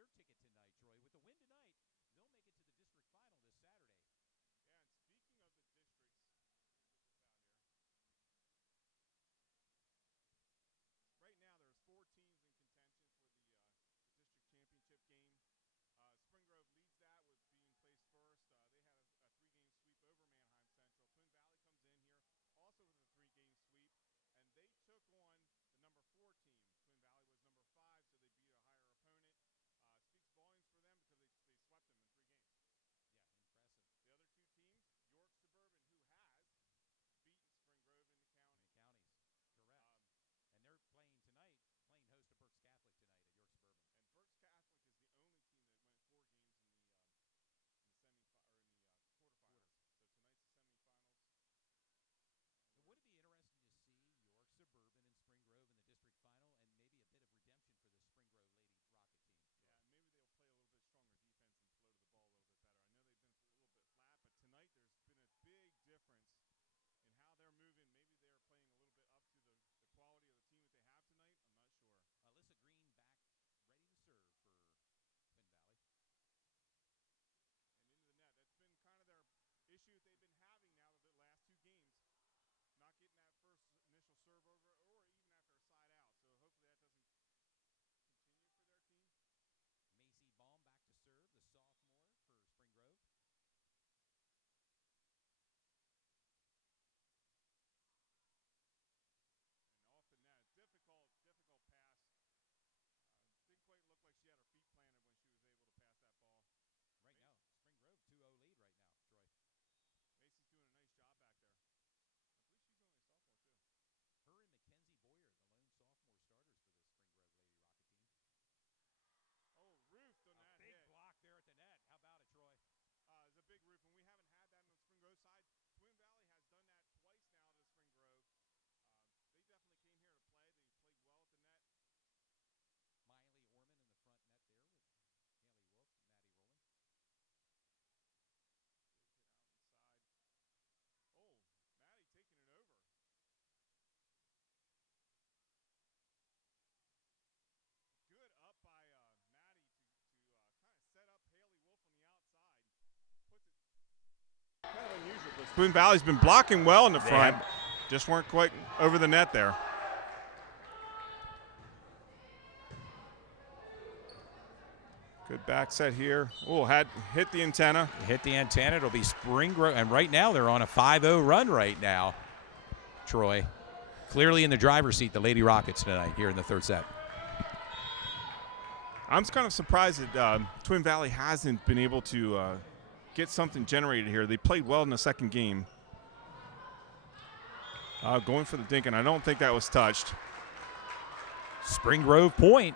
their ticket tonight, Troy. With the win tonight, they'll make it to the district final this Saturday. Yeah, and speaking of the districts, right now there's 4 teams in contention for the district championship game. Spring Grove leads that with being placed first. They had a 3-game sweep over Manheim Central. Twin Valley comes in here also with a 3-game sweep, and they took on the number 4 team. Twin Valley was number 5, so they beat a higher opponent. Speaks volumes for them because they swept them in 3 games. Yeah, impressive. The other 2 teams, York Suburban, who has beaten Spring Grove in the county. In the counties, correct. And they're playing tonight, playing host to Berks Catholic tonight at York Suburban. And Berks Catholic is the only team that went 4 games in the quarterfinals. So tonight's the semifinals. So would it be interesting to see York Suburban and Spring Grove in the district final, and maybe a bit of redemption for the Spring Grove Lady Rocket team? Yeah, maybe they'll play a little bit stronger defense and flow to the ball a little bit better. I know they've been a little bit flat, but tonight there's been a big difference in how they're moving. Maybe they're playing a little bit up to the quality of the team that they have tonight. I'm not sure. Alyssa Green back ready to serve for Twin Valley. And into the net. That's been kind of their issue that they've been having now the last 2 games. Not getting that first initial serve over or even after a side out. So hopefully that doesn't continue for their team. Macy Baum back to serve, the sophomore for Spring Grove. And off the net, difficult pass. Didn't quite look like she had her feet planted when she was able to pass that ball. Right now, Spring Grove 2-0 lead right now, Troy. Macy's doing a nice job back there. I believe she's only a sophomore too. Her and Mackenzie Boyer, the lone sophomore starters for the Spring Grove Lady Rocket team. Oh, roofed on that big hit. block there at the net. How about it, Troy? It's a big roof, and we haven't had that on the Spring Grove side. Twin Valley has done that twice now to Spring Grove. They definitely came here to play. They played well at the net. Miley Orman in the front net there with Haley Wolf, Maddie Rowland. Big hit out inside. Oh, Maddie taking it over. Good up by Maddie to kind of set up Haley Wolf on the outside. Puts it kind of unusual. Twin Valley's been blocking well in the front. Just weren't quite over the net there. Good back set here. Oh, had hit the antenna. Hit the antenna. It'll be Spring Grove. And right now they're on a 5-0 run right now, Troy. Clearly in the driver's seat, the Lady Rockets tonight here in the 3rd set. I'm kind of surprised that Twin Valley hasn't been able to get something generated here. They played well in the 2nd game. Going for the dink, and I don't think that was touched. Spring Grove point.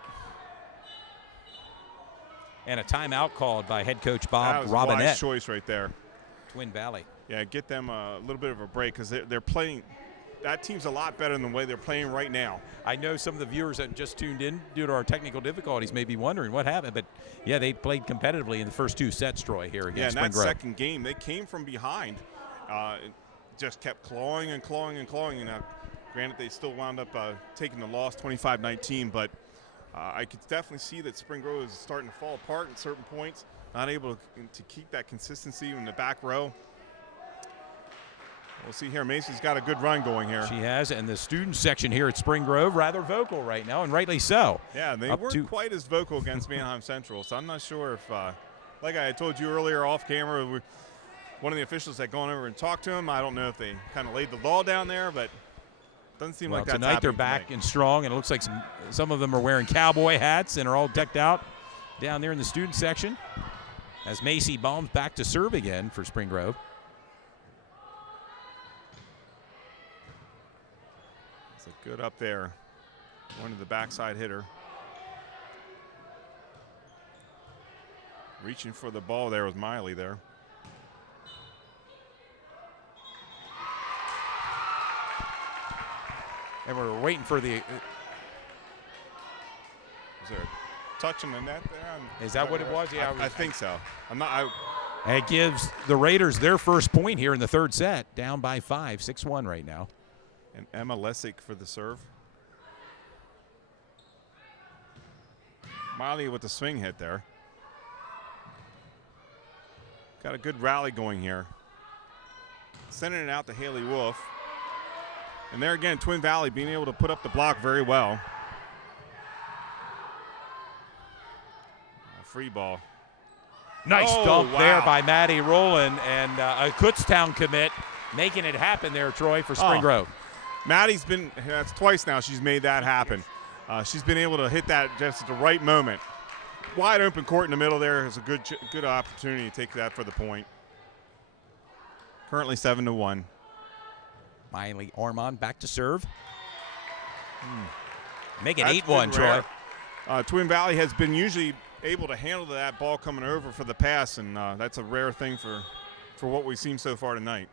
And a timeout called by head coach Bob Robinette. Wise choice right there. Twin Valley. Yeah, get them a little bit of a break because they're playing. That team's a lot better than the way they're playing right now. I know some of the viewers that just tuned in due to our technical difficulties may be wondering what happened, but yeah, they played competitively in the first 2 sets, Troy, here against Spring Grove. Yeah, in that 2nd game, they came from behind, just kept clawing and clawing and clawing. And granted, they still wound up taking the loss 25-19, but I could definitely see that Spring Grove is starting to fall apart at certain points, not able to keep that consistency in the back row. We'll see here. Macy's got a good run going here. She has, and the student section here at Spring Grove rather vocal right now, and rightly so. Yeah, they weren't quite as vocal against Manheim Central, so I'm not sure if, like I told you earlier off camera, one of the officials had gone over and talked to him. I don't know if they kind of laid the law down there, but doesn't seem like that's tonight they're back and strong, and it looks like some of them are wearing cowboy hats and are all decked out down there in the student section. As Macy Baum's back to serve again for Spring Grove. It's a good up there. One to the backside hitter. Reaching for the ball there was Miley there. And we're waiting for the. Is there a touch on the net there? Is that what it was? Yeah, I think so. I'm not. It gives the Raiders their first point here in the 3rd set, down by 5, 6-1 right now. And Emma Lessig for the serve. Miley with the swing hit there. Got a good rally going here. Sending it out to Haley Wolf. And there again, Twin Valley being able to put up the block very well. Free ball. Nice dump there by Maddie Rowland, and a Kutztown commit making it happen there, Troy, for Spring Grove. Maddie's been, that's twice now she's made that happen. She's been able to hit that just at the right moment. Wide open court in the middle there is a good opportunity to take that for the point. Currently 7-1. Miley Ormond back to serve. Make it 8-1, Troy. Twin Valley has been usually able to handle that ball coming over for the pass, and that's a rare thing for what we've seen so far tonight.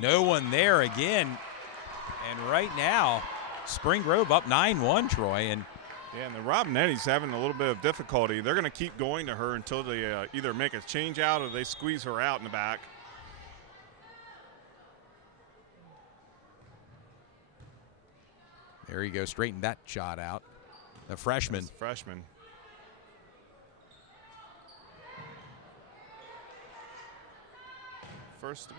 No one there again. And right now, Spring Grove up 9-1, Troy. And the Robinetti's having a little bit of difficulty. They're going to keep going to her until they either make a change out or they squeeze her out in the back. There you go, straighten that shot out. The freshman. First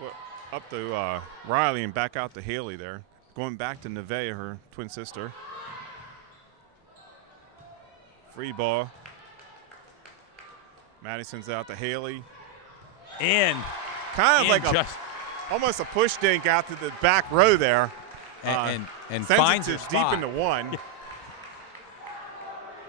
up to Riley and back out to Haley there. Going back to Nevaeh, her twin sister. Free ball. Madison's out to Haley. In. Kind of like almost a push dink out to the back row there. And finds her spot. Deep into one.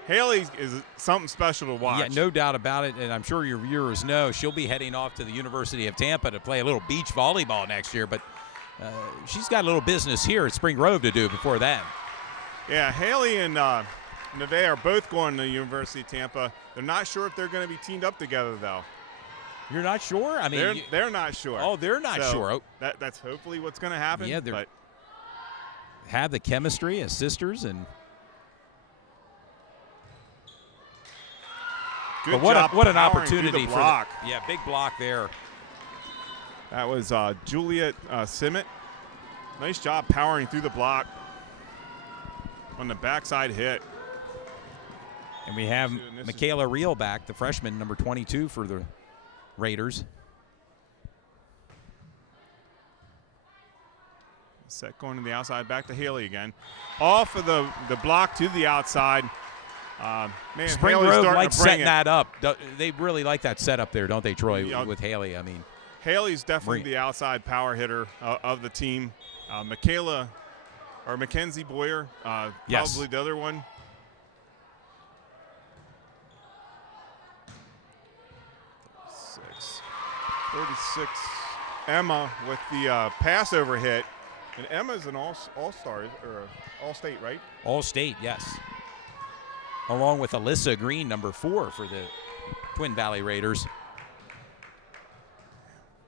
Haley is something special to watch. Yeah, no doubt about it, and I'm sure your viewers know she'll be heading off to the University of Tampa to play a little beach volleyball next year, but she's got a little business here at Spring Grove to do before that. Yeah, Haley and Nevaeh are both going to the University of Tampa. They're not sure if they're going to be teamed up together, though. You're not sure? I mean, they're not sure. Oh, they're not sure. Oh. That's hopefully what's going to happen. Yeah, they have the chemistry as sisters, and good but what an powering opportunity the block. Big block there. That was Juliet Simmet. Nice job powering through the block on the backside hit. And we have Michaela Reel back, the freshman, number 22 for the Raiders. Set going to the outside, back to Haley again. Off of the block to the outside. Man, Spring Grove likes setting that up. They really like that setup there, don't they, Troy, with Haley? I mean, Haley's definitely the outside power hitter of the team. Mackenzie Boyer, probably the other one. .36. Emma with the Passover hit. And Emma's an all-star, or all-state, right? All-state, yes. Along with Alyssa Green, number 4 for the Twin Valley Raiders.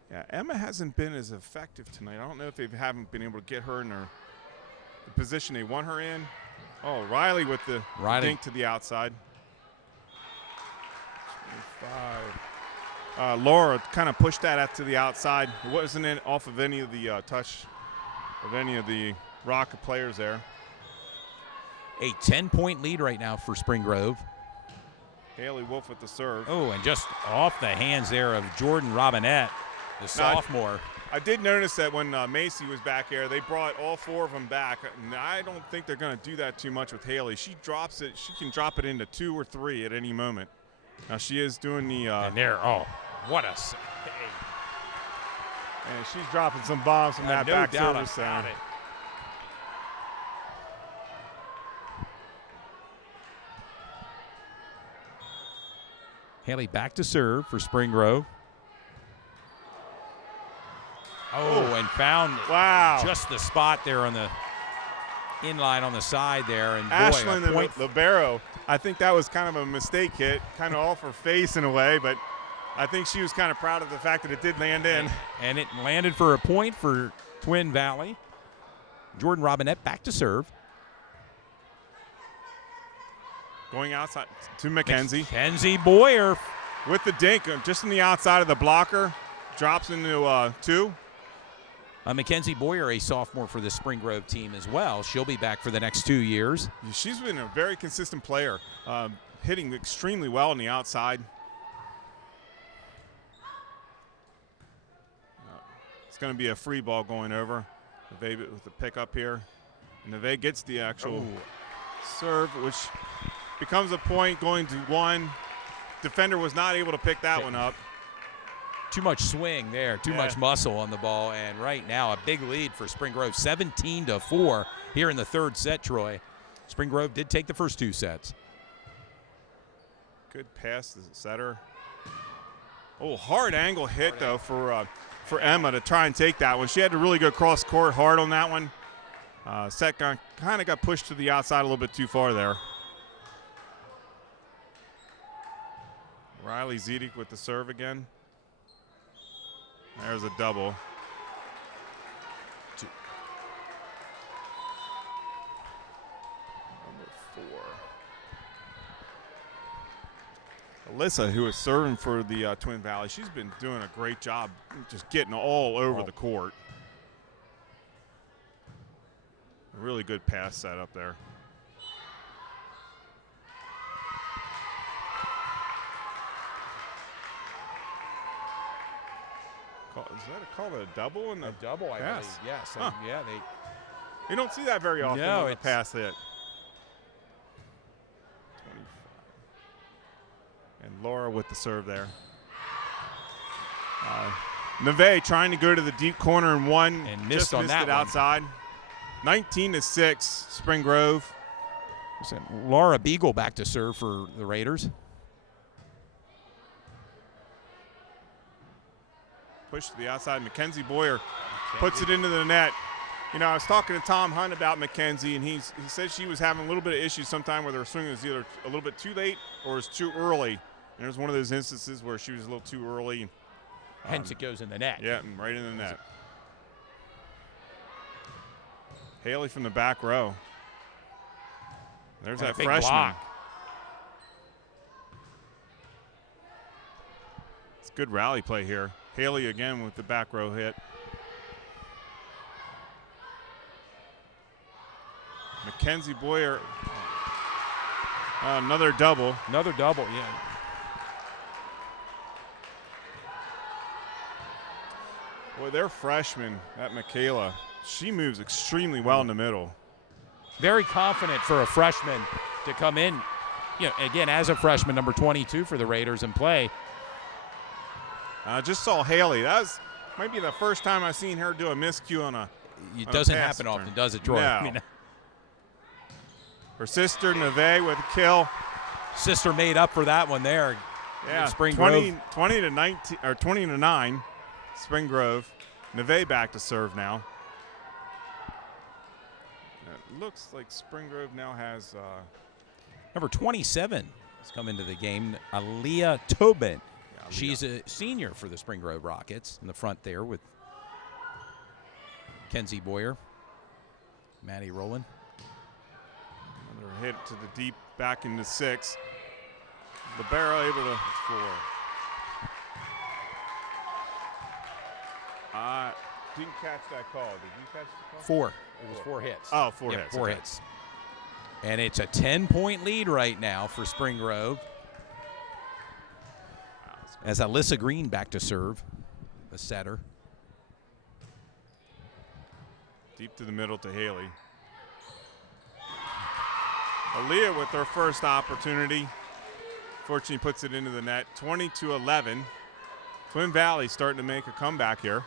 Yeah, Emma hasn't been as effective tonight. I don't know if they haven't been able to get her in the position they want her in. Oh, Riley with the dink to the outside. 25. Laura kind of pushed that out to the outside. It wasn't off of any of the touch of any of the Rocket players there. A 10-point lead right now for Spring Grove. Haley Wolf with the serve. Oh, and just off the hands there of Jordan Robinette, the sophomore. I did notice that when Macy was back there, they brought all 4 of them back. And I don't think they're going to do that too much with Haley. She drops it. She can drop it into 2 or 3 at any moment. Now she is doing the. And there, what a. And she's dropping some bombs from that back service center. Haley back to serve for Spring Grove. Oh, and found just the spot there on the inline on the side there. And Ashlyn Libero, I think that was kind of a mistake hit, kind of off her face in a way, but I think she was kind of proud of the fact that it did land in. And it landed for a point for Twin Valley. Jordan Robinette back to serve. Going outside to Mackenzie. Mackenzie Boyer. With the dink, just on the outside of the blocker. Drops into 2. Mackenzie Boyer, a sophomore for the Spring Grove team as well. She'll be back for the next 2 years. She's been a very consistent player, hitting extremely well on the outside. It's going to be a free ball going over. Neve with the pickup here. Neve gets the actual serve, which becomes a point going to one. Defender was not able to pick that one up. Too much swing there, too much muscle on the ball, and right now a big lead for Spring Grove, 17-4 here in the third set, Troy. Spring Grove did take the first 2 sets. Good pass to the setter. Oh, hard angle hit, though, for Emma to try and take that one. She had to really go cross court hard on that one. Set kind of got pushed to the outside a little bit too far there. Riley Zedek with the serve again. There's a double. Number 4. Alyssa, who is serving for the Twin Valley, she's been doing a great job just getting all over the court. A really good pass set up there. Is that a call it a double? In the double, I believe. Yes. Huh. Yeah, you don't see that very often on the pass hit. 25. And Laura with the serve there. Neve trying to go to the deep corner and one. And missed on that it outside. 19-6, Spring Grove. Laura Beagle back to serve for the Raiders. Push to the outside. Mackenzie Boyer puts it into the net. You know, I was talking to Tom Hunt about Mackenzie, and he said she was having a little bit of issues sometime where her swing was either a little bit too late or was too early. And there's one of those instances where she was a little too early. Hence it goes in the net. Yeah, right in the net. Haley from the back row. There's that freshman. Block. It's good rally play here. Haley again with the back row hit. Mackenzie Boyer. Another double. Another double, yeah. Boy, their freshman, that Michaela, she moves extremely well in the middle. Very confident for a freshman to come in, you know, again, as a freshman, number 22 for the Raiders and play. I just saw Haley. That might be the first time I've seen her do a miscue on a It doesn't happen often, does it, Troy? No. I mean, her sister, Neve, with a kill. Sister made up for that one there. Yeah, Spring 20 Grove. to 19 or 20 to 9. Spring Grove. Neve back to serve now. It looks like Spring Grove now has number 27 has come into the game, Aaliyah Tobin. Yeah, She's a senior for the Spring Grove Rockets in the front there with Kenzie Boyer, Maddie Rowland. Another hit to the deep, back into 6. Libero able to. It's 4. Didn't catch that call. Did you catch the call? 4. It was 4 hits. Oh, 4 yeah, hits. 4 okay. hits. And it's a 10-point lead right now for Spring Grove. As Alyssa Green back to serve, the setter. Deep to the middle to Haley. Aaliyah with her first opportunity. Fortunately puts it into the net. 20-11. Twin Valley starting to make a comeback here.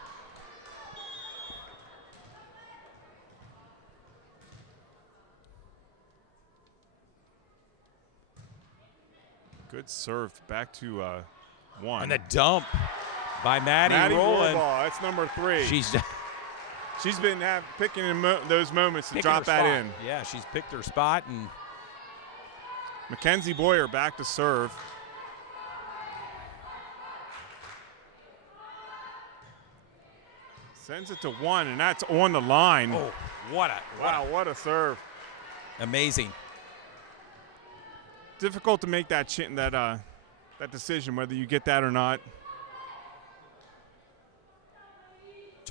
Good serve back to 1. And the dump by Maddie Rowland. That's number 3. She's been picking in those moments to drop that in. Yeah, she's picked her spot. And Mackenzie Boyer back to serve. Sends it to 1, and that's on the line. oh, What a serve. amazing. Difficult to make that decision whether you get that or not.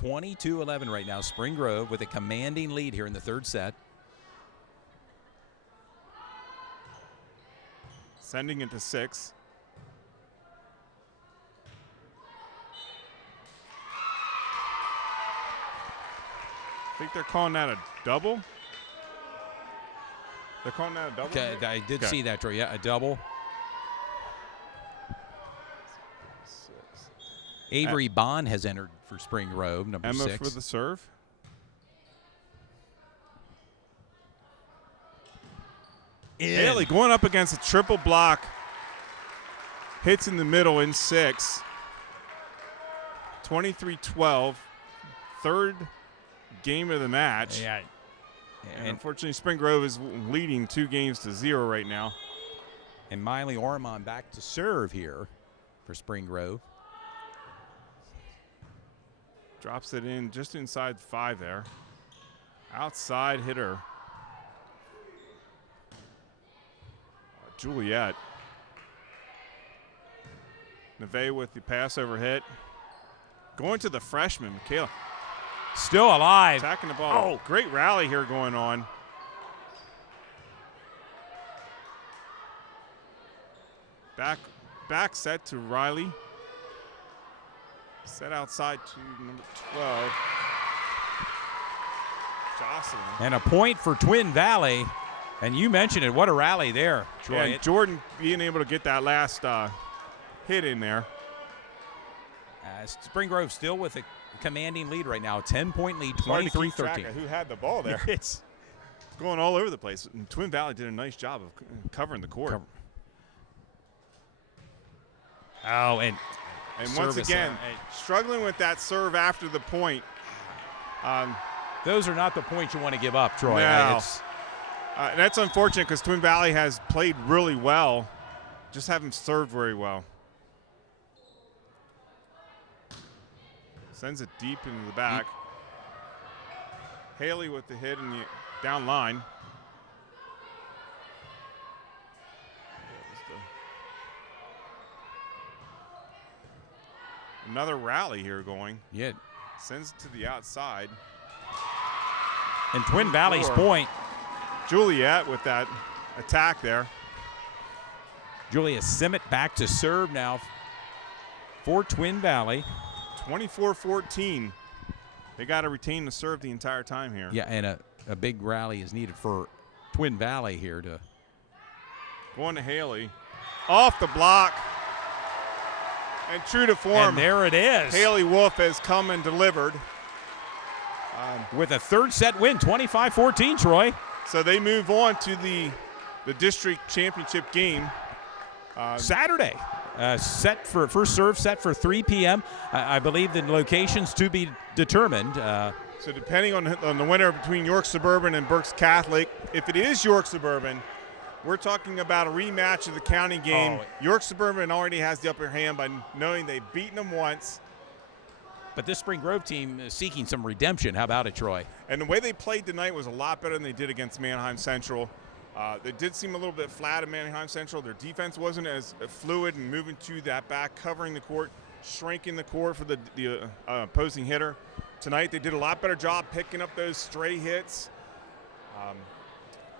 22-11 right now. Spring Grove with a commanding lead here in the third set. Sending it to 6. I think they're calling that a double. They're calling that a double? Okay, I did see that, Troy. Yeah, a double. Avery Bond has entered for Spring Grove, number Emma 6. for the serve. Haley going up against a triple block. Hits in the middle in 6. 23-12. Third game of the match. Yeah. And unfortunately, Spring Grove is leading 2-0 right now. And Miley Ormond back to serve here for Spring Grove. Drops it in just inside 5 there. Outside hitter. Juliet. Neve with the passover hit. Going to the freshman, Michaela. Still alive. Attacking the ball. Oh. Great rally here going on. Back set to Riley. Set outside to number 12. Jocelyn. And a point for Twin Valley. And you mentioned it. What a rally there, Troy. Yeah, and Jordan being able to get that last hit in there. Spring Grove still with a commanding lead right now. 10-point lead, Hard to keep 23-13. track of who had the ball there. It's going all over the place. And Twin Valley did a nice job of covering the court. Oh, and once again, struggling with that serve after the point. Those are not the points you want to give up, Troy. No. And that's unfortunate because Twin Valley has played really well, just haven't served very well. Sends it deep into the back. Haley with the hit in the down line. Another rally here going. Yeah. Sends it to the outside. And Twin Valley's point. Juliet with that attack there. Julia Simmet back to serve now for Twin Valley. 24-14. They got to retain the serve the entire time here. Yeah, and a big rally is needed for Twin Valley here to. Going to Haley. Off the block. And true to form. And there it is. Haley Wolf has come and delivered. With a third set win, 25-14, Troy. So they move on to the district championship game. Saturday. Set for first serve set for 3 p.m. I believe the locations to be determined. So depending on the winner between York Suburban and Berks Catholic, if it is York Suburban, we're talking about a rematch of the county game. York Suburban already has the upper hand by knowing they've beaten them once. But this Spring Grove team is seeking some redemption. How about it, Troy? And the way they played tonight was a lot better than they did against Manheim Central. They did seem a little bit flat at Manheim Central. Their defense wasn't as fluid and moving to that back, covering the court, shrinking the court for the opposing hitter. Tonight they did a lot better job picking up those stray hits.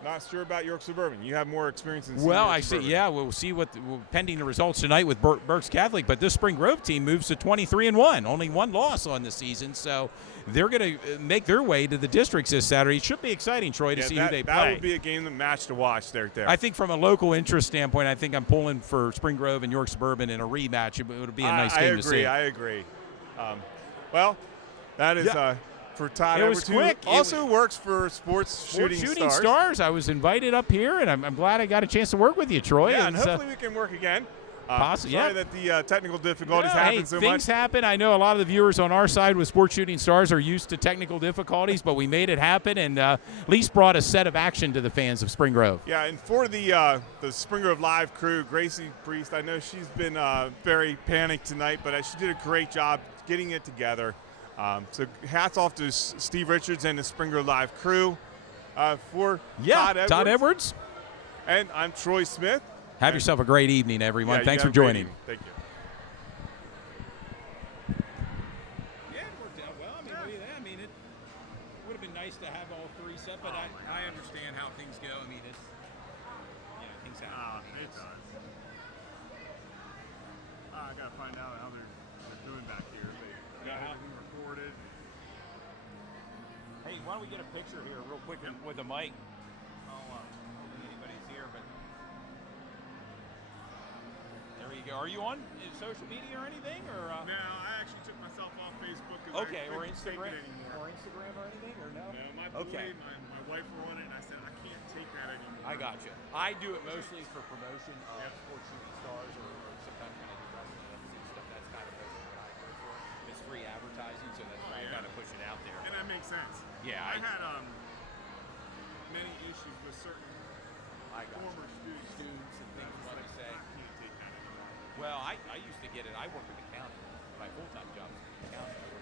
Not sure about York Suburban. You have more experience in Well, York I see. Suburban. Yeah, we'll see what pending the results tonight with Berks Catholic. But this Spring Grove team moves to 23-1, only one loss on the season. So they're going to make their way to the districts this Saturday. It should be exciting, Troy, to see who they play. That would be a game, the match to watch there. I think from a local interest standpoint, I think I'm pulling for Spring Grove and York Suburban in a rematch. It would be a nice game to see. I agree. Well, that is. For Todd it was Edwards, quick. Who also works for Sports Shooting Stars. I was invited up here, and I'm glad I got a chance to work with you, Troy. Yeah, and hopefully we can work again. Possibly. Sorry that the technical difficulties happen so much. Things happen. I know a lot of the viewers on our side with Sports Shooting Stars are used to technical difficulties, but we made it happen and at least brought a set of action to the fans of Spring Grove. Yeah, and for the Spring Grove Live crew, Gracie Priest, I know she's been very panicked tonight, but she did a great job getting it together. So hats off to Steve Richards and the Spring Grove Live crew. For Todd Edwards. And I'm Troy Smith. Have yourself a great evening, everyone. Thanks for joining. Thank you. Yeah, it worked out well. I mean, would have been nice to have all 3 set, but Oh my I gosh. understand how things go. I mean, it's things happen. I mean, It does. I gotta find out how they're doing back here. They got everything recorded. Hey, why don't we get a picture here real quick with a mic? Oh, I don't think anybody's here, but there you go. Are you on social media or anything, or? Now, I actually took myself off Facebook because Okay, I or couldn't take Instagram, it anymore. or Instagram or anything, or no? No, my boy, Okay. my wife were on it, and I said I can't take that anymore. I got you. I do it mostly for promotion of Yep. sports shooting stars, or sometimes when I do wrestling events and stuff. That's kind of mostly what I go for. It's free advertising, so that's why I yeah. kind of push it out there. And that makes sense. Yeah, I had many issues with certain I got former you. Students and things I was like like, say. I can't take that anymore. Well, I used to get it. I work with the county. My full-time job is with the county. I work